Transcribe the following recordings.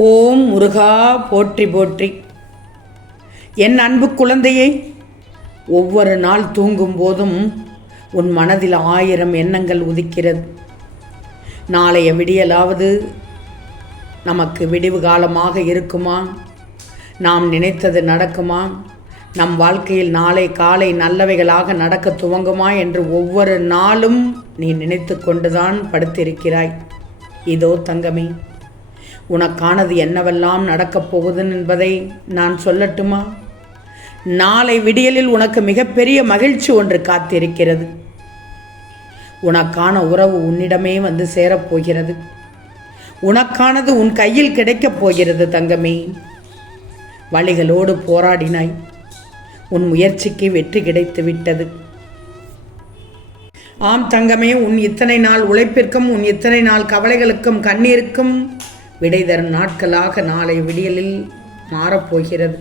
ஓம் முருகா போற்றி போற்றி. என் அன்பு குழந்தையை, ஒவ்வொரு நாள் தூங்கும் போதும் உன் மனதில் 1000 எண்ணங்கள் உதிக்கிறது. நாளைய விடியலாவது நமக்கு விடிவு காலமாக இருக்குமா? நாம் நினைத்தது நடக்குமா? நம் வாழ்க்கையில் நாளை காலை நல்லவைகளாக நடக்க துவங்குமா என்று ஒவ்வொரு நாளும் நீ நினைத்து கொண்டுதான் படுத்திருக்கிறாய். இதோ தங்கமே, உனக்கானது என்னவெல்லாம் நடக்கப் போகுது என்பதை நான் சொல்லட்டுமா? நாளை விடியலில் உனக்கு மிகப்பெரிய மகிழ்ச்சி ஒன்று காத்திருக்கிறது. உனக்கான உறவு உன்னிடமே வந்து சேரப்போகிறது. உனக்கானது உன் கையில் கிடைக்கப் போகிறது தங்கமே. வழிகளோடு போராடினாய், உன் முயற்சிக்கு வெற்றி கிடைத்து விட்டது. ஆம் தங்கமே, உன் இத்தனை நாள் உழைப்பிற்கும் உன் இத்தனை நாள் கவலைகளுக்கும் கண்ணீருக்கும் விடை தரும் நாட்களாக நாளை விடியலில் மாறப்போகிறது.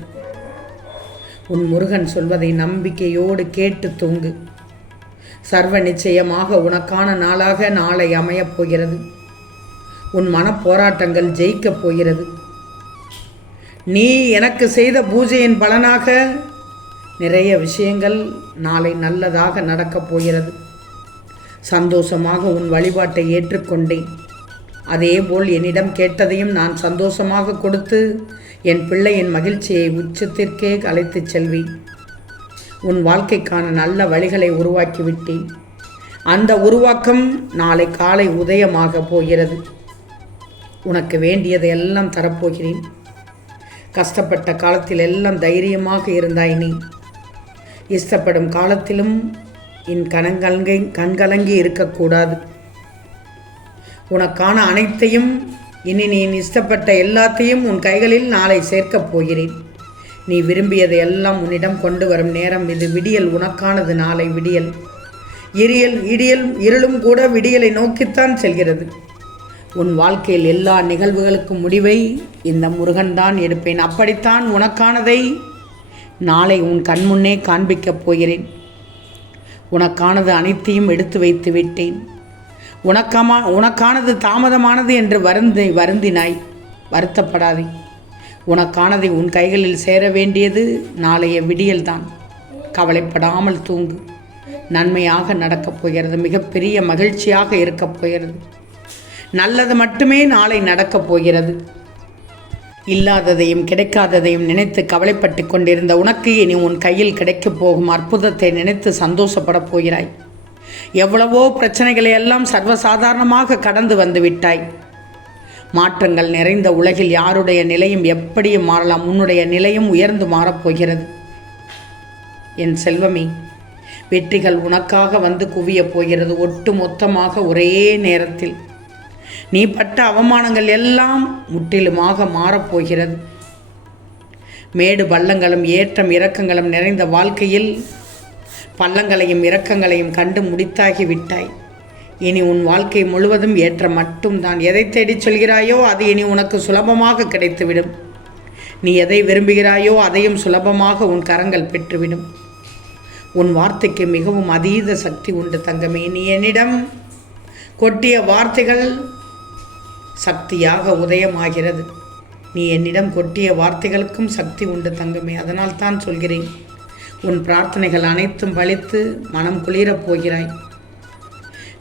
உன் முருகன் சொல்வதை நம்பிக்கையோடு கேட்டு தூங்கு. சர்வ நிச்சயமாக உனக்கான நாளாக நாளை அமையப் போகிறது. உன் மனப்போராட்டங்கள் ஜெயிக்கப் போகிறது. நீ எனக்கு செய்த பூஜையின் பலனாக நிறைய விஷயங்கள் நாளை நல்லதாக நடக்கப் போகிறது. சந்தோஷமாக உன் வழிபாட்டை ஏற்றுக்கொண்டேன். அதேபோல் என்னிடம் கேட்டதையும் நான் சந்தோஷமாக கொடுத்து என் பிள்ளையின் மகிழ்ச்சியை உச்சத்திற்கே அழைத்துச் செல்வேன். உன் வாழ்க்கைக்கான நல்ல வழிகளை உருவாக்கிவிட்டேன். அந்த உருவாக்கம் நாளை காலை உதயமாக போகிறது. உனக்கு வேண்டியதை எல்லாம் தரப்போகிறேன். கஷ்டப்பட்ட காலத்தில் எல்லாம் தைரியமாக இருந்தாய் நீ. இஷ்டப்படும் காலத்திலும் என் கண்கலங்கி இருக்கக்கூடாது. உனக்கான அனைத்தையும், இனி நீ இஷ்டப்பட்ட எல்லாத்தையும் உன் கைகளில் நாளை சேர்க்கப் போகிறேன். நீ விரும்பியதை எல்லாம் உன்னிடம் கொண்டு வரும் நேரம் இது. விடியல் உனக்கானது. நாளை விடியல். இருளும் கூட விடியலை நோக்கித்தான் செல்கிறது. உன் வாழ்க்கையில் எல்லா நிகழ்வுகளுக்கும் முடிவை இந்த முருகன்தான் எடுப்பேன். அப்படித்தான் உனக்கானதை நாளை உன் கண்முன்னே காண்பிக்கப் போகிறேன். உனக்கானது அனைத்தையும் எடுத்து வைத்து விட்டேன். உனக்கானது தாமதமானது என்று வருந்தினாய். வருத்தப்படாதே. உனக்கானதை உன் கைகளில் சேர வேண்டியது நாளைய விடியல்தான். கவலைப்படாமல் தூங்கு. நன்மையாக நடக்கப் போகிறது. மிகப்பெரிய மகிழ்ச்சியாக இருக்கப் போகிறது. நல்லது மட்டுமே நாளை நடக்கப் போகிறது. இல்லாததையும் கிடைக்காததையும் நினைத்து கவலைப்பட்டு கொண்டிருந்த உனக்கு இனி உன் கையில் கிடைக்கப் போகும் அற்புதத்தை நினைத்து சந்தோஷப்படப் போகிறாய். எவ்வளவோ பிரச்சனைகளை எல்லாம் சர்வசாதாரணமாக கடந்து வந்து விட்டாய். மாற்றங்கள் நிறைந்த உலகில் யாருடைய நிலையும் எப்படியும் மாறலாம். உன்னுடைய நிலையும் உயர்ந்து மாறப்போகிறது. என் செல்வமே, வெற்றிகள் உனக்காக வந்து குவியப் போகிறது. ஒட்டு மொத்தமாக ஒரே நேரத்தில். நீ பட்ட அவமானங்கள் எல்லாம் முற்றிலுமாக மாறப்போகிறது. மேடு பள்ளங்களும் ஏற்றம் இறக்கங்களும் நிறைந்த வாழ்க்கையில் பள்ளங்களையும் இரக்கங்களையும் கண்டு முடித்தாகி விட்டாய். இனி உன் வாழ்க்கை முழுவதும் ஏற்றம் மட்டும்தான். எதை தேடிச் சொல்கிறாயோ அது இனி உனக்கு சுலபமாக கிடைத்துவிடும். நீ எதை விரும்புகிறாயோ அதையும் சுலபமாக உன் கரங்கள் பெற்றுவிடும். உன் வார்த்தைக்கு மிகவும் அதீத சக்தி உண்டு தங்கமே. நீ என்னிடம் கொட்டிய வார்த்தைகள் சக்தியாக உதயமாகிறது. நீ என்னிடம் கொட்டிய வார்த்தைகளுக்கும் சக்தி உண்டு தங்கமே. அதனால் தான் சொல்கிறேன், உன் பிரார்த்தனைகள் அனைத்தும் பலித்து மனம் குளிரப் போகிறாய்.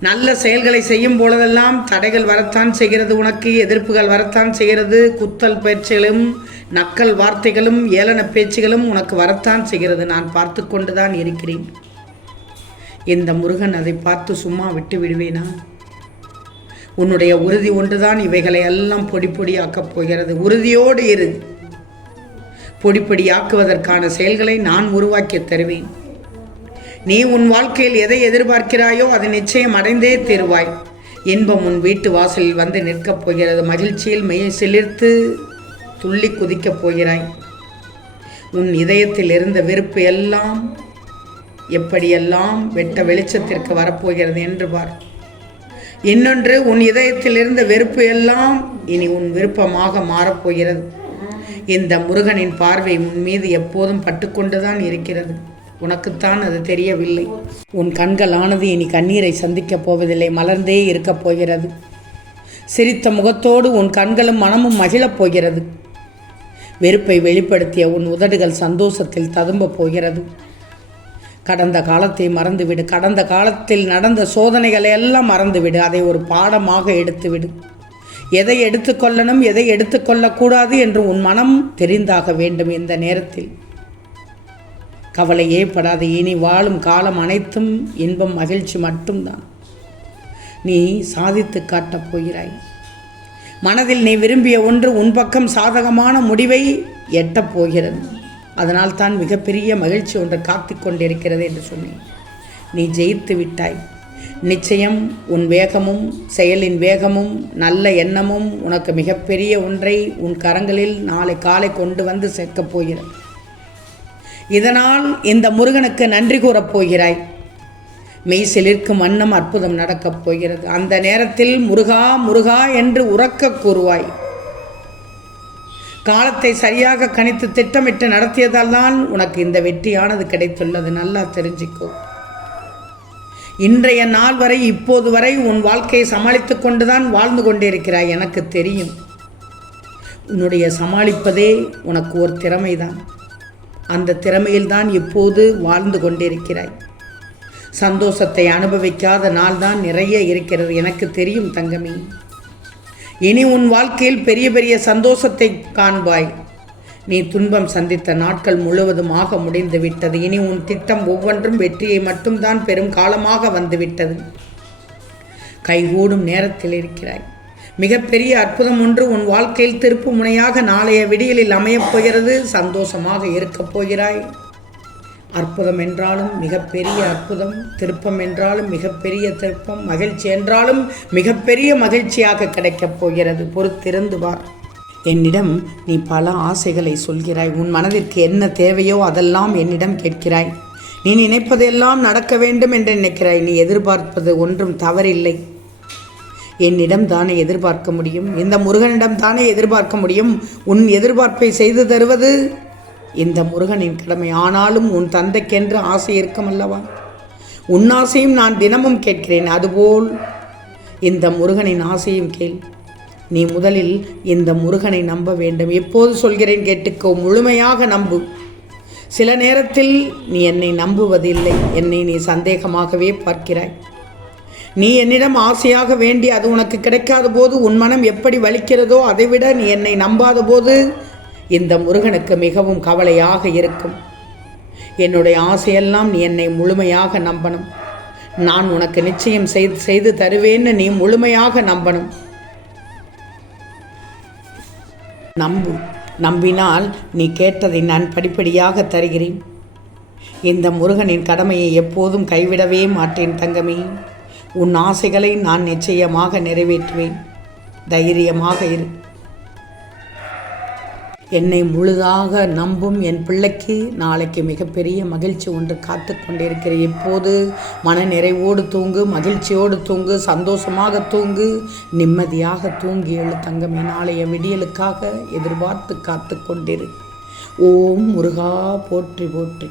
நல்ல செயல்களை செய்யும் பொழுதெல்லாம் தடைகள் வரத்தான் செய்கிறது. உனக்கு எதிர்ப்புகள் வரத்தான் செய்கிறது. குத்தல் பேச்சுகளும் நக்கல் வார்த்தைகளும் ஏளன பேச்சுகளும் உனக்கு வரத்தான் செய்கிறது. நான் பார்த்து கொண்டுதான் இருக்கிறேன். இந்த முருகன் அதை பார்த்து சும்மா விட்டு விடுவேனா? உன்னுடைய உறுதி ஒன்றுதான் இவைகளை எல்லாம் பொடி பொடியாக்கப் போகிறது. உறுதியோடு இரு. பொடிப்படியாக்குவதற்கான செயல்களை நான் உருவாக்கி தருவேன். நீ உன் வாழ்க்கையில் எதை எதிர்பார்க்கிறாயோ அதை நிச்சயம் அடைந்தே தீருவாய். இன்பம் உன் வீட்டு வாசலில் வந்து நிற்கப் போகிறது. மகிழ்ச்சியில் மெய் சிலிர்த்து துள்ளி குதிக்கப் போகிறாய். உன் இதயத்தில் இருந்த வெறுப்பு எல்லாம் எப்படியெல்லாம் வெட்ட வெளிச்சத்திற்கு வரப்போகிறது என்று பார். இன்னொன்று, உன் இதயத்தில் இருந்த வெறுப்பு எல்லாம் இனி உன் விருப்பமாக மாறப்போகிறது. இந்த முருகனின் பார்வை உன் மீது எப்போதும் பட்டுக்கொண்டுதான் இருக்கிறது. உனக்குத்தான் அது தெரியவில்லை. உன் கண்களானது இனி கண்ணீரை சந்திக்கப் போவதில்லை. மலர்ந்தே இருக்கப் போகிறது. சிரித்த முகத்தோடு உன் கண்களும் மனமும் மகிழப் போகிறது. வெறுப்பை வெளிப்படுத்திய உன் உதடுகள் சந்தோஷத்தில் ததும்பப் போகிறது. கடந்த காலத்தை மறந்துவிடு. கடந்த காலத்தில் நடந்த சோதனைகளை எல்லாம் மறந்துவிடு. அதை ஒரு பாடமாக எடுத்துவிடு. எதை எடுத்துக்கொள்ளணும், எதை எடுத்துக்கொள்ளக்கூடாது என்று உன் மனம் தெரிந்தாக வேண்டும். இந்த நேரத்தில் கவலையே படாது. இனி வாழும் காலம் அனைத்தும் இன்பம், மகிழ்ச்சி மட்டும்தான். நீ சாதித்து காட்டப் போகிறாய். மனதில் நீ விரும்பிய ஒன்று உன் பக்கம் சாதகமான முடிவை எட்டப் போகிறது. அதனால் தான் மிகப்பெரிய மகிழ்ச்சி ஒன்று காத்து கொண்டிருக்கிறது என்று சொன்னேன். நீ ஜெயித்து விட்டாய். நிச்சயம் உன் வேகமும் செயலின் வேகமும் நல்ல எண்ணமும் உனக்கு மிகப்பெரிய ஒன்றை உன் கரங்களில் நாளை காலை கொண்டு வந்து சேர்க்கப் போகிறது. இதனால் இந்த முருகனுக்கு நன்றி கூறப் போகிறாய். மெய் சிலிர்க்கும் வண்ணம் அற்புதம் நடக்கப் போகிறது. அந்த நேரத்தில் முருகா முருகா என்று உரக்க கூறுவாய். காலத்தை சரியாக கணித்து திட்டமிட்டு நடத்தியதால் தான் உனக்கு இந்த வெற்றியானது கிடைத்துள்ளது. நல்லா தெரிஞ்சுக்கோ. இன்றைய நாள் வரை, இப்போது வரை உன் வாழ்க்கையை சமாளித்து கொண்டுதான் வாழ்ந்து கொண்டிருக்கிறாய். எனக்கு தெரியும். உன்னுடைய சமாளிப்பதே உனக்கு ஒரு திறமைதான். அந்த திறமையில்தான் இப்போது வாழ்ந்து கொண்டிருக்கிறாய். சந்தோஷத்தை அனுபவிக்காத நாள் தான் நிறைய இருக்கிறது. எனக்கு தெரியும் தங்கமே. இனி உன் வாழ்க்கையில் பெரிய பெரிய சந்தோஷத்தை காண்பாய். நீ துன்பம் சந்தித்த நாட்கள் முழுவதுமாக முடிந்து விட்டது. இனி உன் திட்டம் ஒவ்வொன்றும் வெற்றியை மட்டும்தான் பெரும் காலமாக வந்துவிட்டது. கைகூடும் நேரத்தில் இருக்கிறாய். மிகப்பெரிய அற்புதம் ஒன்று உன் வாழ்க்கையில் திருப்பு முனையாக நாளைய விடியலில் அமையப் போகிறது. சந்தோஷமாக இருக்கப் போகிறாய். அற்புதம் என்றாலும் மிகப்பெரிய அற்புதம், திருப்பம் என்றாலும் மிகப்பெரிய திருப்பம், மகிழ்ச்சி என்றாலும் மிகப்பெரிய மகிழ்ச்சியாக கிடைக்கப் போகிறது. பொறுத்திருந்து பார். என்னிடம் நீ பல ஆசைகளை சொல்கிறாய். உன் மனதிற்கு என்ன தேவையோ அதெல்லாம் என்னிடம் கேட்கிறாய். நீ நினைப்பதெல்லாம் நடக்க வேண்டும் என்று நினைக்கிறாய். நீ எதிர்பார்ப்பது ஒன்றும் தவறில்லை. என்னிடம் தானே எதிர்பார்க்க முடியும். இந்த முருகனிடம் தானே எதிர்பார்க்க முடியும். உன் எதிர்பார்ப்பை செய்து தருவது இந்த முருகனின் கடமை. ஆனாலும் உன் தந்தைக்கென்று ஆசை இருக்குமல்லவா? உன் ஆசையும் நான் தினமும் கேட்கிறேன். அதுபோல் இந்த முருகனின் ஆசையும் கேள். நீ முதலில் இந்த முருகனை நம்ப வேண்டும். எப்போது சொல்கிறேன் கேட்டுக்கோ. முழுமையாக நம்பு. சில நேரத்தில் நீ என்னை நம்புவதில்லை. என்னை நீ சந்தேகமாகவே பார்க்கிறாய். நீ என்னிடம் ஆசையாக வேண்டி அது உனக்கு கிடைக்காத போது உன் மனம் எப்படி வலிக்கிறதோ, அதைவிட நீ என்னை நம்பாத போது இந்த முருகனுக்கு மிகவும் கவலையாக இருக்கும். என்னுடைய ஆசையெல்லாம் நீ என்னை முழுமையாக நம்பணும். நான் உனக்கு நிச்சயம் செய்து தருவேன்னு நீ முழுமையாக நம்பணும். நம்பு. நம்பினால் நீ கேட்டதை நான் படிப்படியாக தருகிறேன். இந்த முருகனின் கடமையை எப்போதும் கைவிடவே மாட்டேன் தங்கமே. உன் ஆசைகளை நான் நிச்சயமாக நிறைவேற்றுவேன். தைரியமாக இரு. என்னை முழுதாக நம்பும் என் பிள்ளைக்கு நாளைக்கு மிகப்பெரிய மகிழ்ச்சி ஒன்று காத்து கொண்டிருக்கிறேன். இப்போது மன நிறைவோடு தூங்கு, மகிழ்ச்சியோடு தூங்கு, சந்தோஷமாக தூங்கு, நிம்மதியாக தூங்கி எழு தங்கமே. நாளைய விடியலுக்காக எதிர்பார்த்து காத்து கொண்டிரு. ஓம் முருகா போற்றி போற்றி.